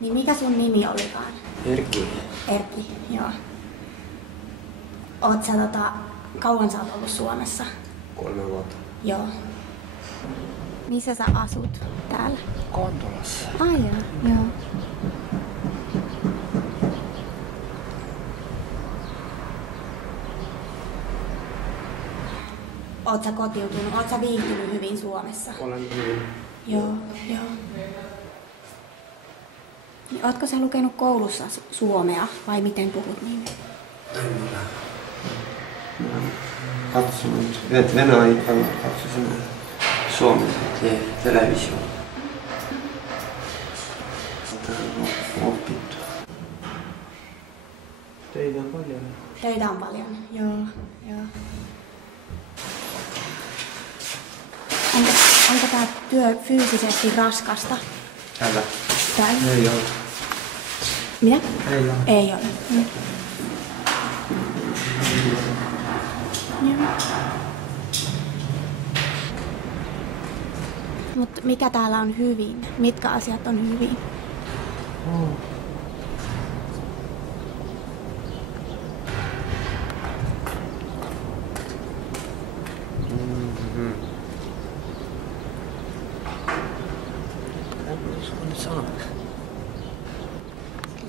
Niin mikä sun nimi olikaan? Erkki. Erkki, joo. Oot sä kauan sä oot ollut Suomessa? 3 vuotta. Joo. Missä sä asut täällä? Kontolassa. Joo. Oot sä kotiutunut? Oot sä viihtynyt hyvin Suomessa? Olen hyvin. Joo. Niin ootko sä lukenut koulussa suomea vai miten puhut niin? En minä. Katsonut. Venäjän aikana katsosin Suomen televisio. Sitä on opittu. Töitä on paljon. Töitä on paljon, joo. Onko tää työ fyysisesti raskasta? Täällä? Täällä? Ei ole. Mitä? Ei ole. Joo. Mutta mikä täällä on hyvin? Mitkä asiat on hyvin?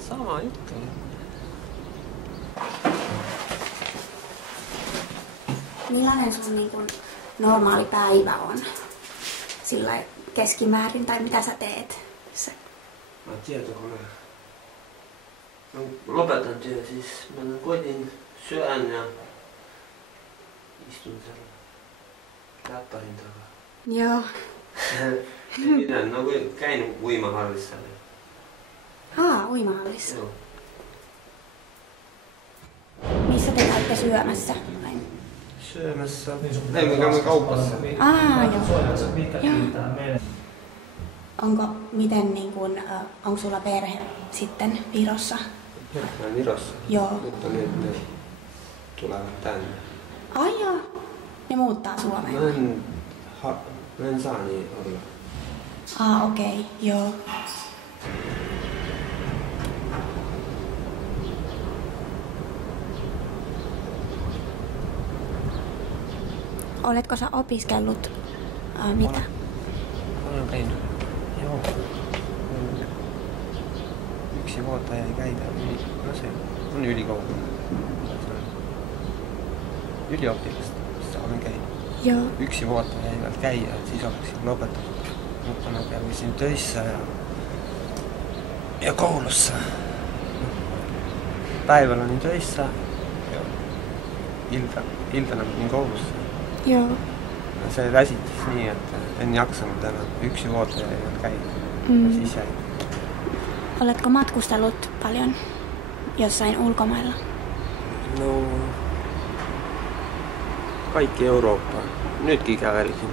Sama juttu. Millainen sun niin kun normaali päivä on? Sillä keskimäärin, tai mitä sä teet? Mä tietokoneen. Mä lopetan työ siis. Mä koitin syön ja istun siellä läppärin takaa. Joo. Minä en ole käynyt uimahallissa. Uimahallissa. Joo. Missä te käytte syömässä? Syömässä. Ei, me käymme kaupassa. Joo. Onko miten niin kun, onko sulla perhe sitten Virossa? Mä olen Virossa. Joo. Mutta nyt ne tulevat tänne. Joo. Ne muuttaa Suomeen. Mä en saa niin olla. Okei, joo. Oletko sä opiskellut mitä? Olen käynyt. Joo. 1 vuotta jäi käydä yli. No se on ylikoulu. Yliopistossa olen käynyt. Joo. 1 vuotta jäi vielä käydä, siis olisin lopettanut. Mutta mä kävisin töissä ja koulussa. Päivällä niin töissä ja iltana niin koulussa. Joo. Se väsitti niin, että en jaksanut enää. 1 vuotta jäi vielä käydä. Ja siis jäi. Oletko matkustellut paljon jossain ulkomailla? No, kaikki Eurooppaan. Nytkin kävelisin.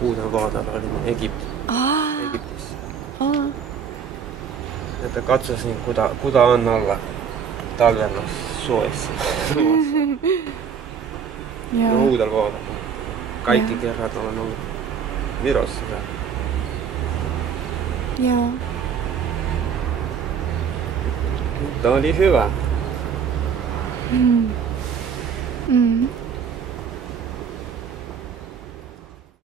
Uuden vuotena olin Egyptissä. Että katsosin, kuta on alla talvella suojassa. No, uudella vuotena. Kaikki kerrat olen ollut Virossa. Joo. Mutta oli hyvä.